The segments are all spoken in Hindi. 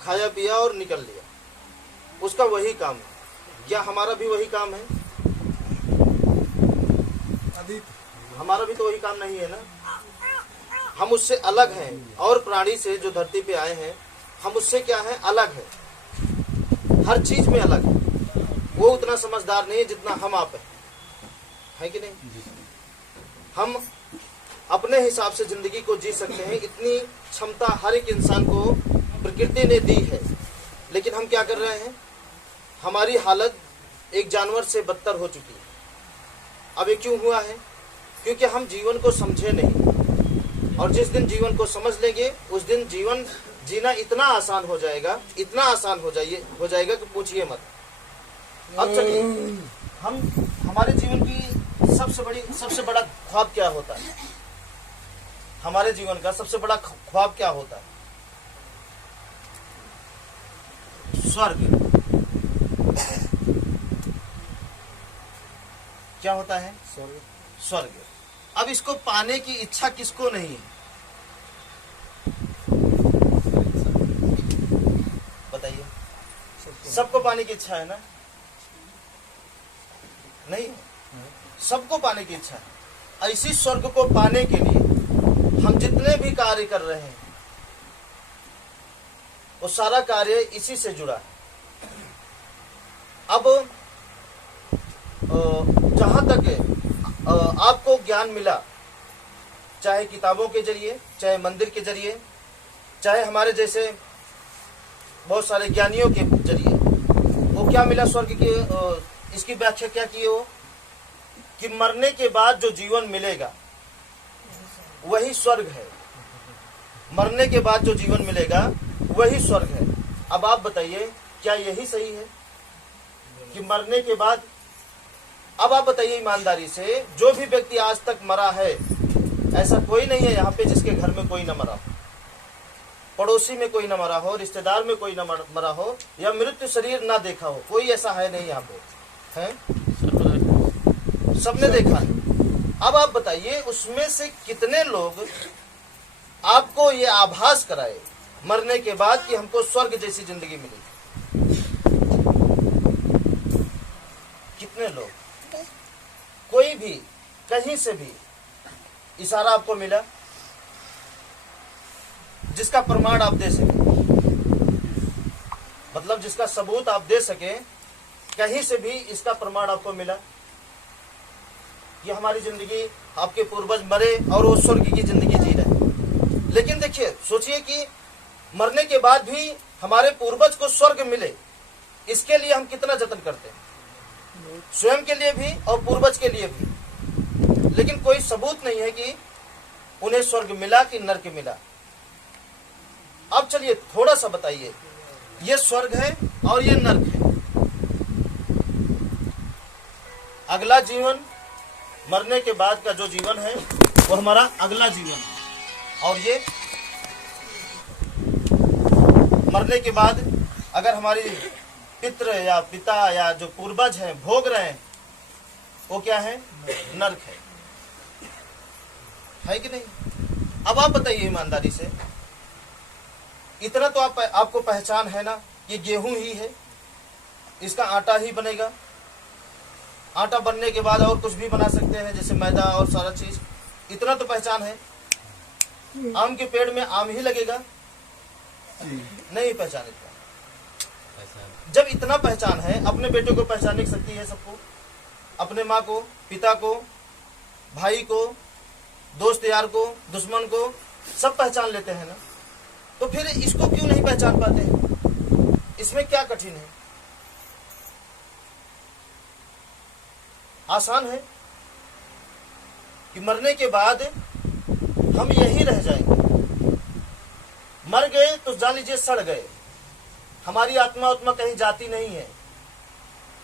खाया पिया और निकल लिया, उसका वही काम है। क्या हमारा भी वही काम है? हमारा भी तो वही काम नहीं है ना। हम उससे अलग हैं, और प्राणी से जो धरती पे आए हैं हम उससे क्या है, अलग है, हर चीज में अलग है। वो उतना समझदार नहीं है जितना हम आप है कि नहीं? हम अपने हिसाब से जिंदगी को जी सकते हैं, इतनी क्षमता हर एक इंसान को प्रकृति ने दी है। लेकिन हम क्या कर रहे हैं? हमारी हालत एक जानवर से बदतर हो चुकी है। अब ये क्यों हुआ है? क्योंकि हम जीवन को समझे नहीं, और जिस दिन जीवन को समझ लेंगे उस दिन जीवन जीना इतना आसान हो जाएगा, इतना आसान हो जाएगा कि पूछिए मत। अब चलिए, हम हमारे जीवन की सबसे बड़ा ख्वाब क्या होता है? हमारे जीवन का सबसे बड़ा ख्वाब क्या होता है? स्वर्ग। क्या होता है? स्वर्ग। अब इसको पाने की इच्छा किसको नहीं है? बताइए। सबको पाने की इच्छा है ना? नहीं, सबको पाने की इच्छा है। ऐसी स्वर्ग को पाने के लिए हम जितने भी कार्य कर रहे हैं वो सारा कार्य इसी से जुड़ा है। अब जहां तक आपको ज्ञान मिला, चाहे किताबों के जरिए, चाहे मंदिर के जरिए, चाहे हमारे जैसे बहुत सारे ज्ञानियों के जरिए, वो क्या मिला स्वर्ग के? इसकी व्याख्या क्या की हो कि मरने के बाद जो जीवन मिलेगा वही स्वर्ग है। मरने के बाद जो जीवन मिलेगा वही स्वर्ग है। अब आप बताइए, क्या यही सही है कि मरने के बाद? अब आप बताइए ईमानदारी से, जो भी व्यक्ति आज तक मरा है, ऐसा कोई नहीं है यहाँ पे जिसके घर में कोई न मरा हो, पड़ोसी में कोई न मरा हो, रिश्तेदार में कोई न मरा हो, या मृत्यु शरीर ना देखा हो, कोई ऐसा है नहीं यहाँ पे, है? सबने देखा है। अब आप बताइए, उसमें से कितने लोग आपको ये आभास कराए मरने के बाद कि हमको स्वर्ग जैसी जिंदगी मिलेगी? कितने लोग? कोई भी कहीं से भी इशारा आपको मिला जिसका प्रमाण आप दे सके, मतलब जिसका सबूत आप दे सके, कहीं से भी इसका प्रमाण आपको मिला कि हमारी जिंदगी, आपके पूर्वज मरे और वो स्वर्ग की जिंदगी जी रहे? लेकिन देखिए, सोचिए कि मरने के बाद भी हमारे पूर्वज को स्वर्ग मिले, इसके लिए हम कितना जतन करते हैं, स्वयं के लिए भी और पूर्वज के लिए भी। लेकिन कोई सबूत नहीं है कि उन्हें स्वर्ग मिला कि नरक मिला। अब चलिए थोड़ा सा बताइए, ये स्वर्ग है और ये नरक है। अगला जीवन, मरने के बाद का जो जीवन है वो हमारा अगला जीवन है। और ये मरने के बाद अगर हमारी पितृ या पिता या जो पूर्वज हैं भोग रहे हैं, वो क्या है? नरक है कि नहीं? अब आप बताइए ईमानदारी से, इतना तो आपको पहचान है ना, ये गेहूं ही है, इसका आटा ही बनेगा। आटा बनने के बाद और कुछ भी बना सकते हैं, जैसे मैदा और सारा चीज। इतना तो पहचान है। आम के पेड़ में आम ही लगेगा? नहीं पहचान। इतना जब इतना पहचान है, अपने बेटे को पहचान सकती है सबको, अपने माँ को, पिता को, भाई को, दोस्त यार को, दुश्मन को, सब पहचान लेते हैं ना। तो फिर इसको क्यों नहीं पहचान पाते हैं? इसमें क्या कठिन है? आसान है कि मरने के बाद हम यही रह जाएंगे। मर गए तो जान लीजिए सड़ गए, हमारी आत्मा उत्मा कहीं जाती नहीं है।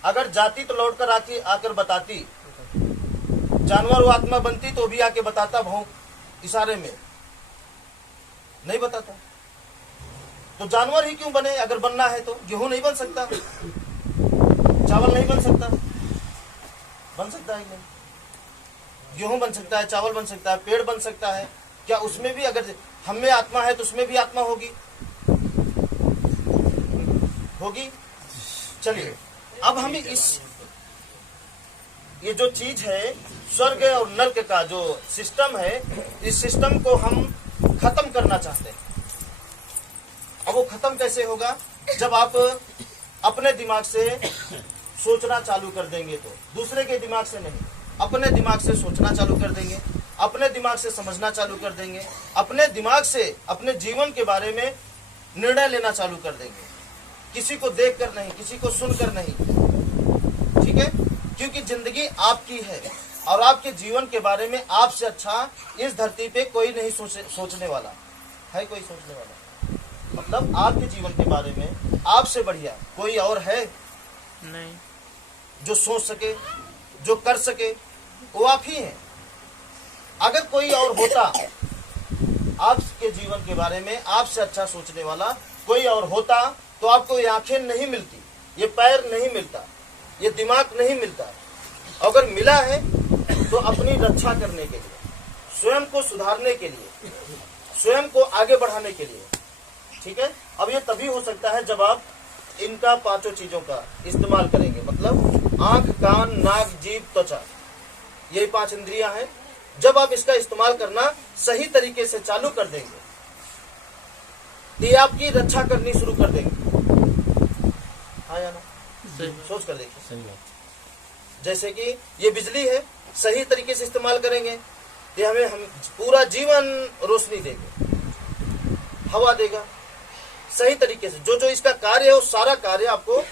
अगर जाती तो लौटकर आकर बताती, जानवर वो आत्मा बनती तो भी आके बताता भौंक इशारे में, नहीं बताता। तो जानवर ही क्यों बने? अगर बनना है तो गेहूं नहीं बन सकता, चावल नहीं बन सकता? बन सकता है नहीं? गेहूं बन सकता है, चावल बन सकता है, पेड़ बन सकता है। क्या उसमें भी, अगर हम में आत्मा है तो उसमें भी आत्मा होगी? होगी। चलिए अब हम ये जो चीज है स्वर्ग और नर्क का जो सिस्टम है, इस सिस्टम को हम खत्म करना चाहते हैं। अब वो खत्म कैसे होगा? जब आप अपने दिमाग से सोचना चालू कर देंगे, तो दूसरे के दिमाग से नहीं, अपने दिमाग से सोचना चालू कर देंगे, अपने दिमाग से समझना चालू कर देंगे, अपने दिमाग से अपने जीवन के बारे में निर्णय लेना चालू कर देंगे, किसी को देखकर नहीं, किसी को सुनकर नहीं। ठीक है, क्योंकि जिंदगी आपकी है और आपके जीवन के बारे में आपसे अच्छा इस धरती पे कोई नहीं सोचने वाला है। कोई सोचने वाला मतलब आपके जीवन के बारे में आपसे बढ़िया कोई और है नहीं जो सोच सके, जो कर सके, वो आप ही हैं। अगर कोई और होता आपके जीवन के बारे में आपसे अच्छा सोचने वाला कोई और होता, तो आपको ये आंखें नहीं मिलती, ये पैर नहीं मिलता, ये दिमाग नहीं मिलता। अगर मिला है तो अपनी रक्षा करने के लिए, स्वयं को सुधारने के लिए, स्वयं को आगे बढ़ाने के लिए। ठीक है, अब ये तभी हो सकता है जब आप इनका पांचों चीजों का इस्तेमाल करेंगे। मतलब आंख, कान, नाक, जीभ, त्वचा, ये 5 इंद्रियां हैं। जब आप इसका इस्तेमाल करना सही तरीके से चालू कर देंगे, ये आपकी रक्षा करनी शुरू कर देंगे। हाँ या ना? सोच कर देखिए। सही बात। जैसे कि ये बिजली है, सही तरीके से इस्तेमाल करेंगे, ये हमें हम पूरा जीवन रोशनी देगा, हवा देगा। सही तरीके से जो जो इसका कार्य है, वो सारा कार्य आपको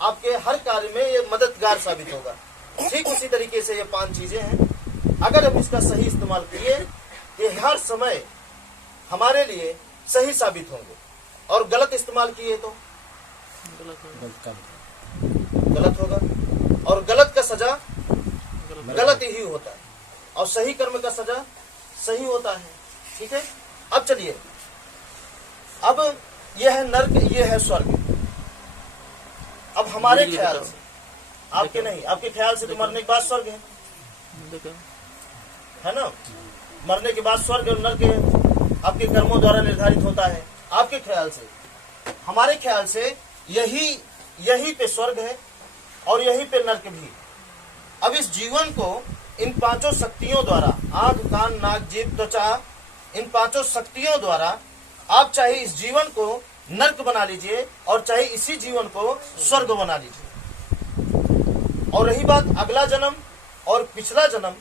आपके हर कार्य में ये मददगार साबित होगा। ठीक उसी तरीके से ये 5 चीजें हैं, अगर हम इसका सही इस्तेमाल किए, ये हर समय हमारे लिए सही साबित होंगे। और गलत इस्तेमाल किए तो गलत होगा, और गलत का सजा गलत ही होता है, और सही कर्म का सजा सही होता है। ठीक है, अब चलिए, अब यह है नर्क, यह है स्वर्ग। अब हमारे ख्याल से, आपके नहीं, आपके ख्याल से तो मरने के बाद स्वर्ग है ना? मरने के बाद स्वर्ग और नर्क है, आपके कर्मों द्वारा निर्धारित होता है आपके ख्याल से। हमारे ख्याल से यही पे स्वर्ग है और यही पे नर्क भी। अब इस जीवन को इन 5 शक्तियों द्वारा, आंख, कान, नाक, जीभ, त्वचा, इन 5 शक्तियों द्वारा आप चाहे इस जीवन को नर्क बना लीजिए और चाहे इसी जीवन को स्वर्ग बना लीजिए। और रही बात अगला जन्म और पिछला जन्म,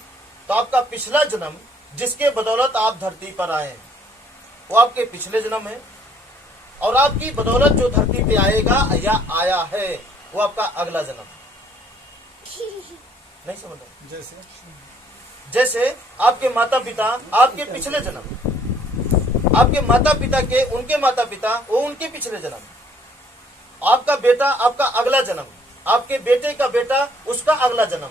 तो आपका पिछला जन्म जिसके बदौलत आप धरती पर आए हैं, वो आपके पिछले जन्म है, और आपकी बदौलत जो धरती पे आएगा या आया है, वो आपका अगला जन्म। नहीं समझ रहे? जैसे आपके माता पिता आपके पिछले जन्म, आपके माता पिता के उनके माता पिता वो उनके पिछले जन्म, आपका बेटा आपका अगला जन्म, आपके बेटे का बेटा उसका अगला जन्म।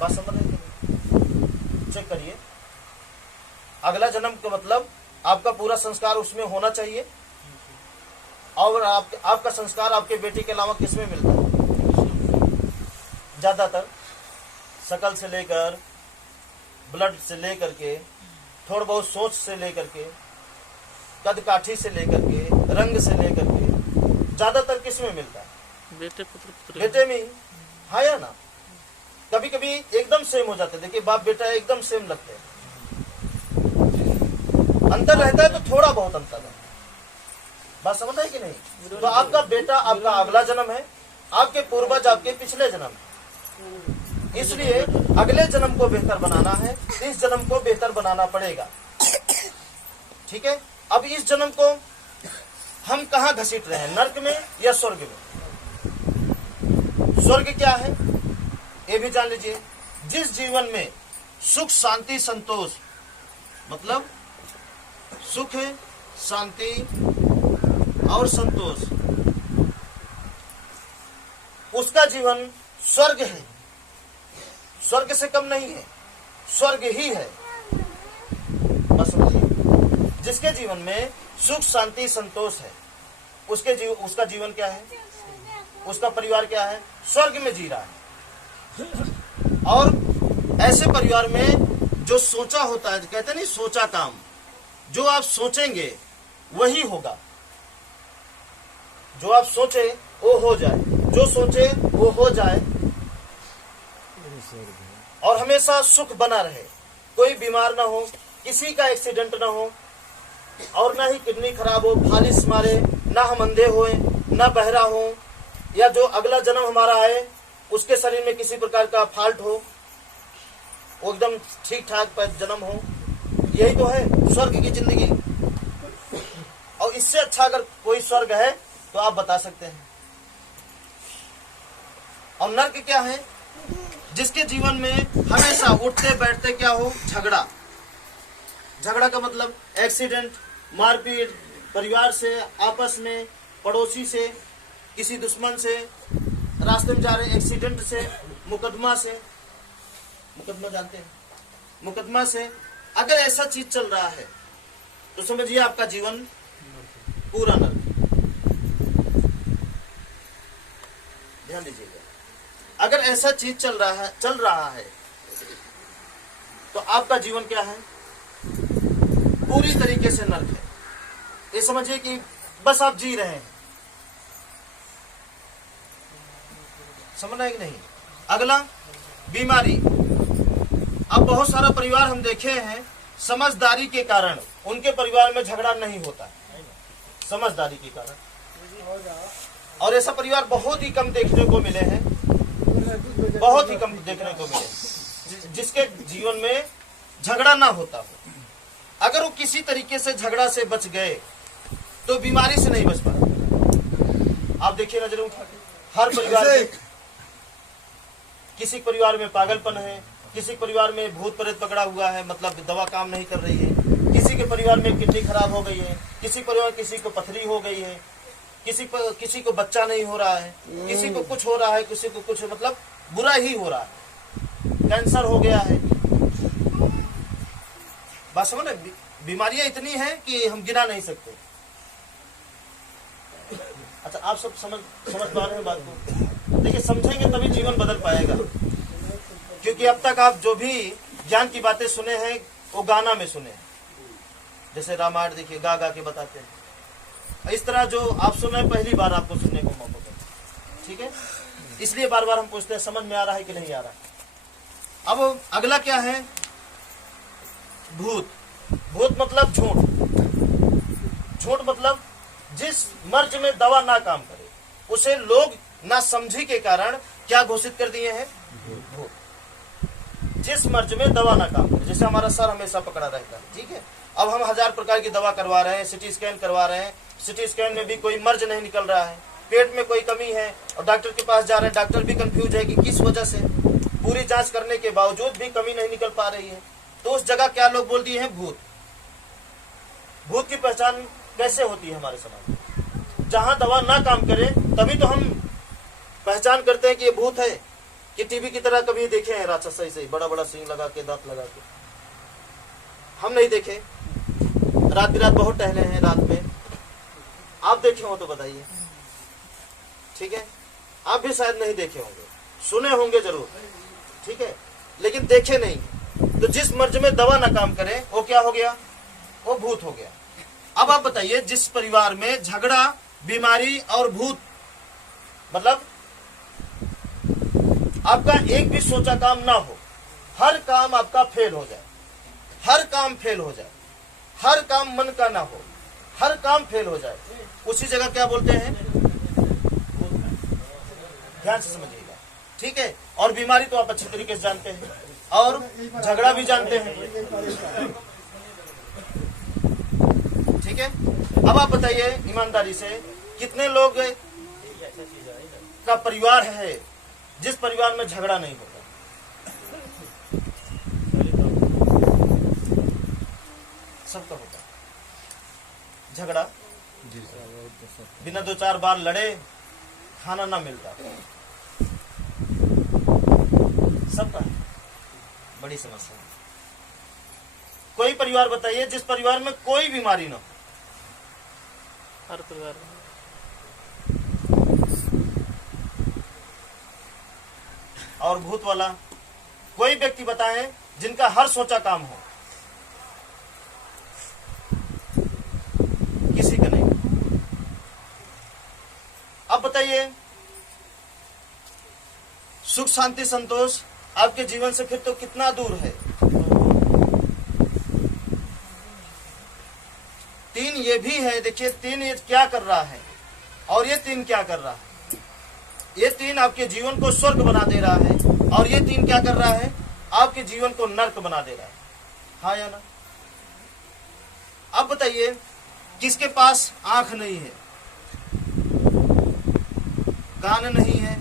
बात समझ रहे? चेक करिए, अगला जन्म का मतलब आपका पूरा संस्कार उसमें होना चाहिए। और आपका संस्कार आपके बेटे के अलावा किसमें मिलता है? ज्यादातर शकल से लेकर, ब्लड से लेकर के, थोड़ा बहुत सोच से लेकर के, कद काठी से लेकर के, रंग से लेकर के, ज्यादातर किसमें मिलता है? बेटे पुत्र बेटे में ही। हाँ या ना? कभी कभी एकदम सेम हो जाते हैं। देखिए बाप बेटा एकदम सेम लगते हैं, अंतर रहता है तो थोड़ा बहुत अंतर है। बात समझ है कि नहीं? तो आपका बेटा आपका अगला जन्म है, आपके पूर्वज आपके पिछले जन्म है। इसलिए अगले जन्म को बेहतर बनाना है, इस जन्म को बेहतर बनाना पड़ेगा। ठीक है, अब इस जन्म को हम कहाँ घसीट रहे हैं, नर्क में या स्वर्ग में? स्वर्ग क्या है ये भी जान लीजिए। जिस जीवन में सुख, शांति, संतोष, मतलब सुख, शांति और संतोष, उसका जीवन स्वर्ग है, स्वर्ग से कम नहीं है, स्वर्ग ही है। बस समझिए, जिसके जीवन में सुख, शांति, संतोष है, उसका जीवन क्या है, उसका परिवार क्या है? स्वर्ग में जी रहा है। और ऐसे परिवार में जो सोचा होता है, कहते नहीं सोचा काम, जो आप सोचेंगे वही होगा। जो आप सोचे वो हो जाए, जो सोचे वो हो जाए, और हमेशा सुख बना रहे, कोई बीमार ना हो, किसी का एक्सीडेंट ना हो, और ना ही किडनी खराब हो, फालिस मारे, ना हम अंधे होए, ना बहरा हो, या जो अगला जन्म हमारा आए उसके शरीर में किसी प्रकार का फॉल्ट हो, वो एकदम ठीक ठाक जन्म हो। यही तो है स्वर्ग की जिंदगी। और इससे अच्छा अगर कोई स्वर्ग है तो आप बता सकते हैं। और नर्क क्या है? जिसके जीवन में हमेशा उठते बैठते क्या हो? झगड़ा। झगड़ा का मतलब एक्सीडेंट, मारपीट, परिवार से, आपस में, पड़ोसी से, किसी दुश्मन से, रास्ते में जा रहे एक्सीडेंट से, मुकदमा से, मुकदमा जानते हैं, मुकदमा से। अगर ऐसा चीज चल रहा है तो समझिए आपका जीवन पूरा नर्क। ध्यान दीजिएगा, अगर ऐसा चीज चल रहा है तो आपका जीवन क्या है? पूरी तरीके से नर्क है। ये समझिए कि बस आप जी रहे हैं। समझ रहे हैं कि नहीं? अगला, बीमारी। अब बहुत सारा परिवार हम देखे हैं, समझदारी के कारण उनके परिवार में झगड़ा नहीं होता, समझदारी के कारण। और ऐसा परिवार बहुत ही कम देखने को मिले हैं, बहुत ही कम देखने को मिले जिसके जीवन में झगड़ा ना होता हो। अगर वो किसी तरीके से झगड़ा से बच गए तो बीमारी से नहीं बच पाए। आप देखिए नजर उठा के, हर परिवार में किसी परिवार में पागलपन है, किसी परिवार में भूत प्रेत पकड़ा हुआ है, मतलब दवा काम नहीं कर रही है, किसी के परिवार में किडनी खराब हो गई है, किसी परिवार में किसी को पथरी हो गई है, किसी को बच्चा नहीं हो रहा है, किसी को कुछ हो रहा है, किसी को कुछ, मतलब बुरा ही हो रहा है, कैंसर हो गया है। बात समझ रहे? बीमारियां इतनी हैं कि हम गिना नहीं सकते। अच्छा, आप सब समझ पा रहे हैं बात को? देखिए, समझेंगे तभी जीवन बदल पाएगा। क्योंकि अब तक आप जो भी ज्ञान की बातें सुने हैं वो गाना में सुने हैं। जैसे रामायण देखिए, गा गा के बताते हैं। इस तरह जो आप सुने पहली बार आपको सुनने को मौका मिला, ठीक है? इसलिए बार बार हम पूछते हैं समझ में आ रहा है कि नहीं आ रहा है। अब अगला क्या है? भूत। भूत मतलब झूठ। झूठ मतलब जिस मर्ज में दवा ना काम करे उसे लोग ना समझी के कारण क्या घोषित कर दिए हैं? भूत। जिस मर्ज में दवा ना काम करे, जैसे हमारा सर हमेशा पकड़ा रहता है, ठीक है? अब हम 1000 प्रकार की दवा करवा रहे हैं, सिटी स्कैन करवा रहे हैं, सिटी स्कैन में भी कोई मर्ज नहीं निकल रहा है, पेट में कोई कमी है और डॉक्टर के पास जा रहे हैं, डॉक्टर भी कंफ्यूज है कि किस वजह से, पूरी जांच करने के बावजूद भी कमी नहीं निकल पा रही है। तो उस जगह क्या लोग बोल दिए हैं? भूत। भूत की पहचान कैसे होती है हमारे समाज में? जहां दवा ना काम करे तभी तो हम पहचान करते हैं कि ये भूत है। कि टीवी की तरह कभी देखे हैं राक्षस सही बड़ा बड़ा सींग लगा के, दांत लगा के? हम नहीं देखे। रात बिरात बहुत टहले हैं रात में, आप देखे हो तो बताइए, ठीक है? आप भी शायद नहीं देखे होंगे, सुने होंगे जरूर, ठीक है, लेकिन देखे नहीं। तो जिस मर्ज में दवा ना काम करे वो क्या हो गया? वो भूत हो गया। अब आप बताइए, जिस परिवार में झगड़ा, बीमारी और भूत, मतलब आपका एक भी सोचा काम ना हो, हर काम आपका फेल हो जाए, हर काम फेल हो जाए, हर काम मन का ना हो, हर काम फेल हो जाए, उसी जगह क्या बोलते हैं? ध्यान से समझिएगा, ठीक है? और बीमारी तो आप अच्छी तरीके से जानते हैं, और झगड़ा भी जानते हैं, ठीक है? अब आप बताइए ईमानदारी से, कितने लोग का परिवार है जिस परिवार में झगड़ा नहीं होता? सबका होता है झगड़ा। बिना 2-4 बार लड़े खाना ना मिलता, सबका है। बड़ी समस्या है। कोई परिवार बताइए जिस परिवार में कोई बीमारी ना हो? हर परिवार में। और भूत वाला कोई व्यक्ति बताएं जिनका हर सोचा काम हो? किसी का नहीं। बताइए, सुख शांति संतोष आपके जीवन से फिर तो कितना दूर है। 3 ये भी है, देखिए 3 ये क्या कर रहा है और ये 3 क्या कर रहा है। ये 3 आपके जीवन को स्वर्ग बना दे रहा है और ये 3 क्या कर रहा है, आपके जीवन को नर्क बना दे रहा है। हाँ या ना? अब बताइए, किसके पास आंख नहीं है, कान नहीं है,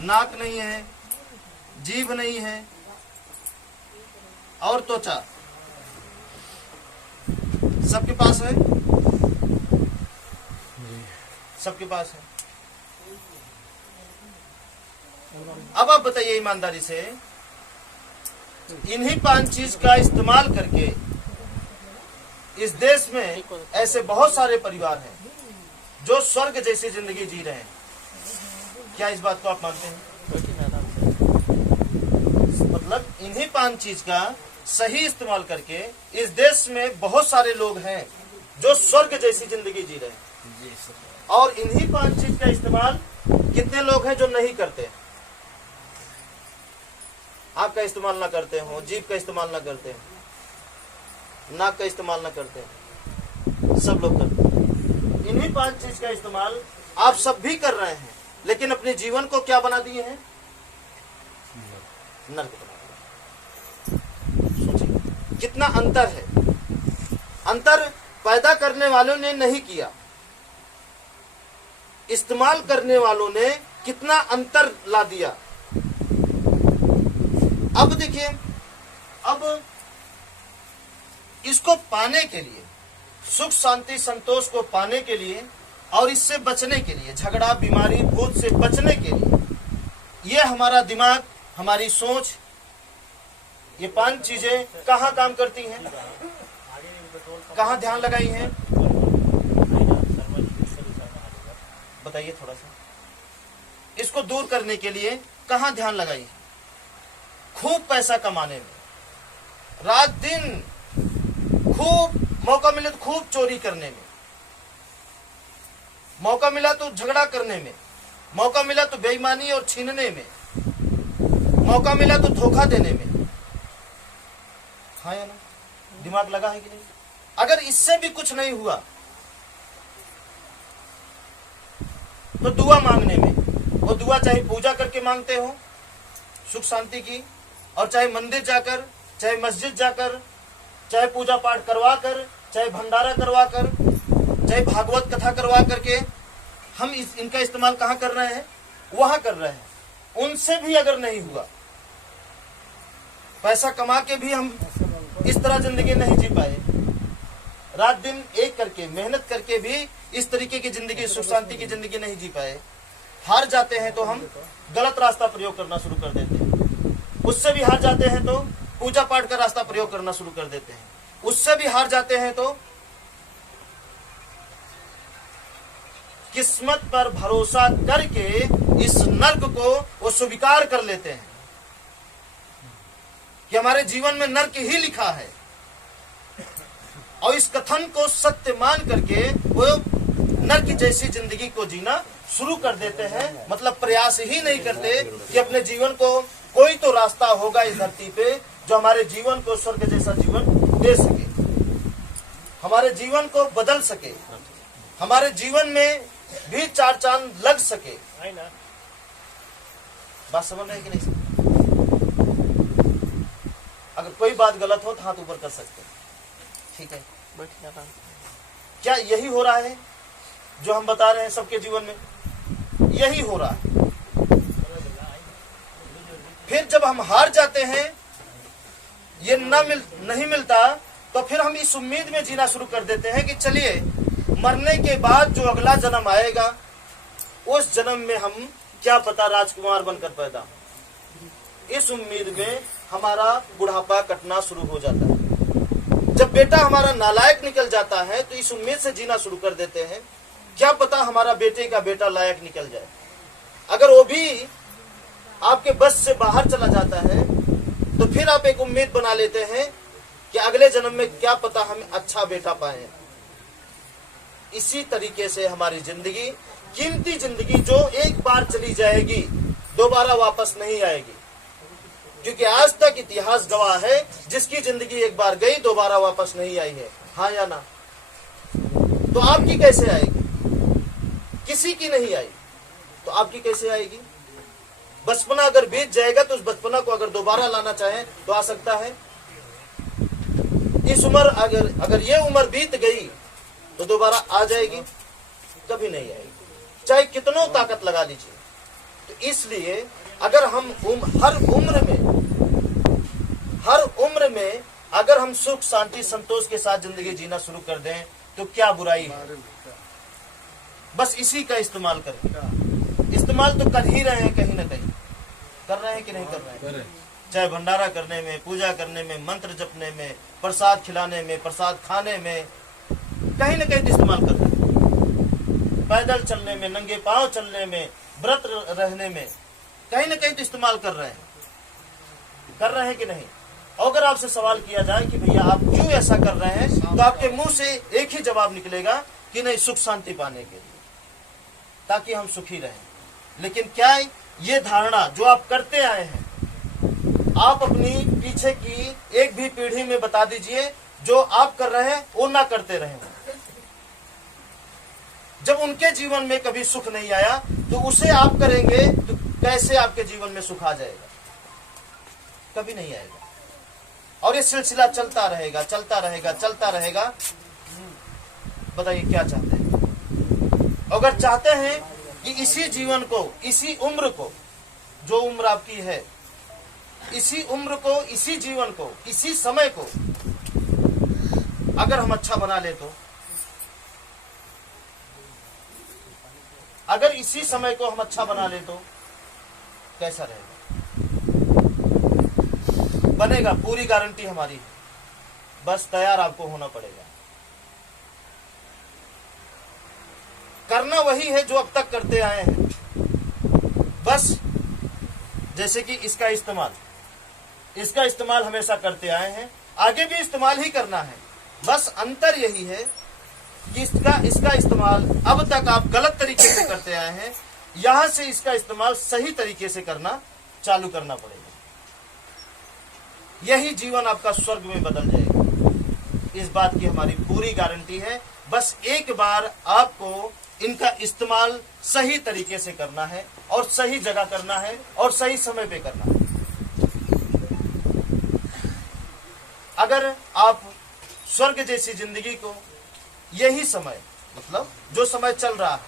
नाक नहीं है, जीभ नहीं है और त्वचा, सबके पास है? सबके पास है। अब आप बताइए ईमानदारी से, इन्हीं 5 चीज का इस्तेमाल करके इस देश में ऐसे बहुत सारे परिवार हैं जो स्वर्ग जैसी जिंदगी जी रहे हैं। क्या इस बात को आप मानते हैं? मतलब इन्हीं 5 चीज का सही इस्तेमाल करके इस देश में बहुत सारे लोग हैं जो स्वर्ग जैसी जिंदगी जी रहे हैं। और इन्हीं 5 चीज का इस्तेमाल कितने लोग हैं जो नहीं करते? आंख का इस्तेमाल ना करते हो, जीभ का इस्तेमाल ना करते हो, नाक का इस्तेमाल ना करते हो, सब लोग करते हैं। इन्हीं 5 चीज का इस्तेमाल आप सब भी कर रहे हैं, लेकिन अपने जीवन को क्या बना दिए हैं? नर्क बना दिया। सोचिए कितना अंतर है। अंतर पैदा करने वालों ने नहीं किया, इस्तेमाल करने वालों ने कितना अंतर ला दिया। अब देखिए, अब इसको पाने के लिए, सुख शांति संतोष को पाने के लिए और इससे बचने के लिए, झगड़ा बीमारी भूत से बचने के लिए, ये हमारा दिमाग, हमारी सोच, ये 5 चीजें कहाँ काम करती हैं, कहाँ ध्यान लगाई हैं? बताइए थोड़ा सा। इसको दूर करने के लिए कहाँ ध्यान लगाई है? खूब पैसा कमाने में, रात दिन खूब मौका मिले तो खूब चोरी करने में, मौका मिला तो झगड़ा करने में, मौका मिला तो बेईमानी और छीनने में, मौका मिला तो धोखा देने में। हाँ या ना? दिमाग लगा है कि नहीं? अगर इससे भी कुछ नहीं हुआ तो दुआ मांगने में, वो दुआ चाहे पूजा करके मांगते हो सुख शांति की, और चाहे मंदिर जाकर, चाहे मस्जिद जाकर, चाहे पूजा पाठ करवा कर, चाहे भंडारा करवा कर, चाहे भागवत कथा करवा करके, हम इनका इस्तेमाल कहाँ कर रहे हैं? वहां कर रहे हैं। उनसे भी अगर नहीं हुआ, पैसा कमा के भी हम इस तरह जिंदगी नहीं जी पाए, रात दिन एक करके मेहनत करके भी इस तरीके की जिंदगी, सुख शांति की जिंदगी नहीं जी पाए, हार जाते हैं तो हम गलत रास्ता प्रयोग करना शुरू कर देते हैं। उससे भी हार जाते हैं तो पूजा पाठ का रास्ता प्रयोग करना शुरू कर देते हैं। उससे भी हार जाते हैं तो किस्मत पर भरोसा करके इस नर्क को वो स्वीकार कर लेते हैं कि हमारे जीवन में नर्क ही लिखा है, और इस कथन को सत्य मान करके वो नर्क जैसी जिंदगी को जीना शुरू कर देते हैं। मतलब प्रयास ही नहीं करते कि अपने जीवन को कोई तो रास्ता होगा इस धरती पे जो हमारे जीवन को स्वर्ग जैसा जीवन दे सके, हमारे जीवन को बदल सके, हमारे जीवन में भी 4 चांद लग सके। बात समझ रहे हैं कि नहीं? अगर कोई बात गलत हो तो हाथ ऊपर कर सकते हैं, ठीक है? क्या यही हो रहा है जो हम बता रहे हैं सबके जीवन में? यही हो रहा है। फिर जब हम हार जाते हैं, ये नहीं मिलता, तो फिर हम इस उम्मीद में जीना शुरू कर देते हैं कि चलिए मरने के बाद जो अगला जन्म आएगा, उस जन्म में हम क्या पता राजकुमार बनकर पैदा। इस उम्मीद में हमारा बुढ़ापा कटना शुरू हो जाता है। जब बेटा हमारा नालायक निकल जाता है तो इस उम्मीद से जीना शुरू कर देते हैं, क्या पता हमारा बेटे का बेटा लायक निकल जाए। अगर वो भी आपके बस से बाहर चला जाता है तो फिर आप एक उम्मीद बना लेते हैं कि अगले जन्म में क्या पता हम अच्छा बेटा पाए। इसी तरीके से हमारी जिंदगी, कीमती जिंदगी जो एक बार चली जाएगी, दोबारा वापस नहीं आएगी। क्योंकि आज तक इतिहास गवाह है, जिसकी जिंदगी एक बार गई दोबारा वापस नहीं आई है। हाँ या ना? तो आपकी कैसे आएगी? किसी की नहीं आई, तो आपकी कैसे आएगी? बचपना अगर बीत जाएगा तो उस बचपना को अगर दोबारा लाना चाहें तो आ सकता है? इस उम्र अगर ये उम्र बीत गई तो दोबारा आ जाएगी? कभी नहीं आएगी, चाहे कितनों ताकत लगा लीजिए। तो इसलिए अगर हम हर उम्र में अगर हम सुख शांति संतोष के साथ जिंदगी जीना शुरू कर दें तो क्या बुराई है? बस इसी का इस्तेमाल करें। इस्तेमाल तो कर ही रहे हैं, कहीं ना कहीं कर रहे हैं कि नहीं कर रहे हैं? चाहे भंडारा करने में, पूजा करने में, मंत्र जपने में, प्रसाद खिलाने में, प्रसाद खाने में, कहीं ना कहीं इस्तेमाल कर रहे हैं। पैदल चलने में, नंगे पांव चलने में, व्रत रहने में, कहीं ना कहीं तो इस्तेमाल कर रहे हैं कि नहीं? अगर आपसे सवाल किया जाए कि भैया आप क्यों ऐसा कर रहे हैं, तो आपके मुंह से एक ही जवाब निकलेगा कि नहीं, सुख शांति पाने के लिए, ताकि हम सुखी रहें। लेकिन क्या ये धारणा जो आप करते आए हैं, आप अपनी पीछे की एक भी पीढ़ी में बता दीजिए जो आप कर रहे हैं वो ना करते रहे। जब उनके जीवन में कभी सुख नहीं आया तो उसे आप करेंगे तो कैसे आपके जीवन में सुख आ जाएगा? कभी नहीं आएगा। और ये सिलसिला चलता रहेगा, चलता रहेगा, चलता रहेगा। बताइए क्या चाहते हैं? अगर चाहते हैं कि इसी जीवन को, इसी उम्र को, जो उम्र आपकी है, इसी उम्र को, इसी जीवन को, इसी समय को अगर हम अच्छा बना ले तो, अगर इसी समय को हम अच्छा बना ले तो कैसा रहेगा? बनेगा, पूरी गारंटी हमारी है। बस तैयार आपको होना पड़ेगा। करना वही है जो अब तक करते आए हैं। बस जैसे कि इसका इस्तेमाल हमेशा करते आए हैं, आगे भी इस्तेमाल ही करना है। बस अंतर यही है कि इसका इस्तेमाल अब तक आप गलत तरीके से करते आए हैं, यहां से इसका इस्तेमाल सही तरीके से करना चालू करना पड़ेगा। यही जीवन आपका स्वर्ग में बदल जाएगा। इस बात की हमारी पूरी गारंटी है। बस एक बार आपको इनका इस्तेमाल सही तरीके से करना है, और सही जगह करना है, और सही समय पे करना है। अगर आप स्वर्ग जैसी जिंदगी को, यही समय, मतलब जो समय चल रहा है,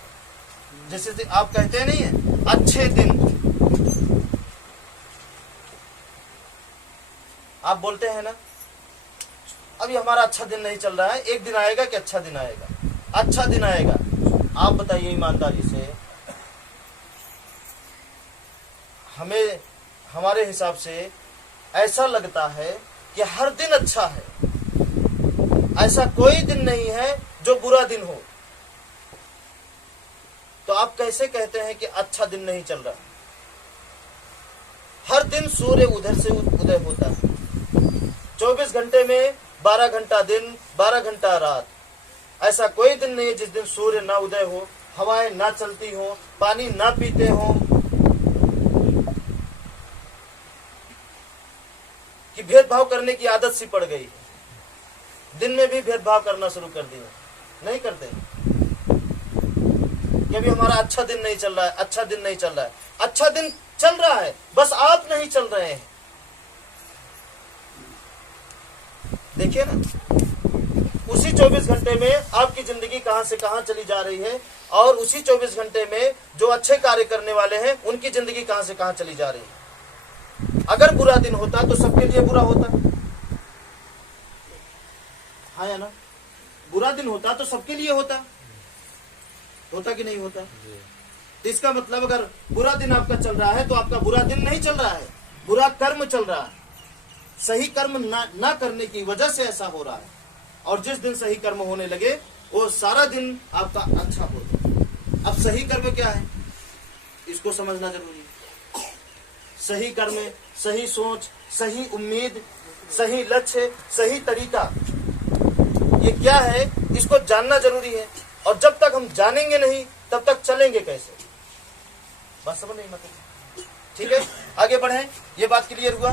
जैसे आप कहते नहीं है अच्छे दिन, आप बोलते हैं ना, अभी हमारा अच्छा दिन नहीं चल रहा है, एक दिन आएगा कि अच्छा दिन आएगा, अच्छा दिन आएगा। आप बताइए ईमानदारी से, हमें हमारे हिसाब से ऐसा लगता है कि हर दिन अच्छा है, ऐसा कोई दिन नहीं है जो बुरा दिन हो। तो आप कैसे कहते हैं कि अच्छा दिन नहीं चल रहा? हर दिन सूर्य उधर से उदय होता है। 24 घंटे में 12 घंटा दिन, 12 घंटा रात। ऐसा कोई दिन नहीं है जिस दिन सूर्य ना उदय हो, हवाएं ना चलती हो, पानी ना पीते हो, कि भेदभाव करने की आदत सी पड़ गई। दिन में भी भेदभाव करना शुरू कर दिए। नहीं करते कि अभी हमारा अच्छा दिन नहीं चल रहा है, अच्छा दिन नहीं चल रहा है। अच्छा दिन चल रहा है, बस आप नहीं चल रहे हैं। देखिए ना, उसी 24 घंटे में आपकी जिंदगी कहां से कहां चली जा रही है, और उसी 24 घंटे में जो अच्छे कार्य करने वाले हैं उनकी जिंदगी कहां से कहां चली जा रही है। अगर बुरा दिन होता तो सबके लिए बुरा होता, हाँ या ना? बुरा दिन होता तो सबके लिए होता कि नहीं होता? तो इसका मतलब अगर बुरा दिन आपका चल रहा है तो आपका बुरा दिन नहीं चल रहा है, बुरा कर्म चल रहा है। सही कर्म ना करने की वजह से ऐसा हो रहा है। और जिस दिन सही कर्म होने लगे वो सारा दिन आपका अच्छा होता। अब सही कर्म क्या है, इसको समझना जरूरी है। सही कर्म, सही सोच, सही उम्मीद, सही लक्ष्य, सही तरीका, ये क्या है, इसको जानना जरूरी है। और जब तक हम जानेंगे नहीं तब तक चलेंगे कैसे। बात समझ नहीं मतलब, ठीक है, आगे बढ़ें। ये बात क्लियर हुआ।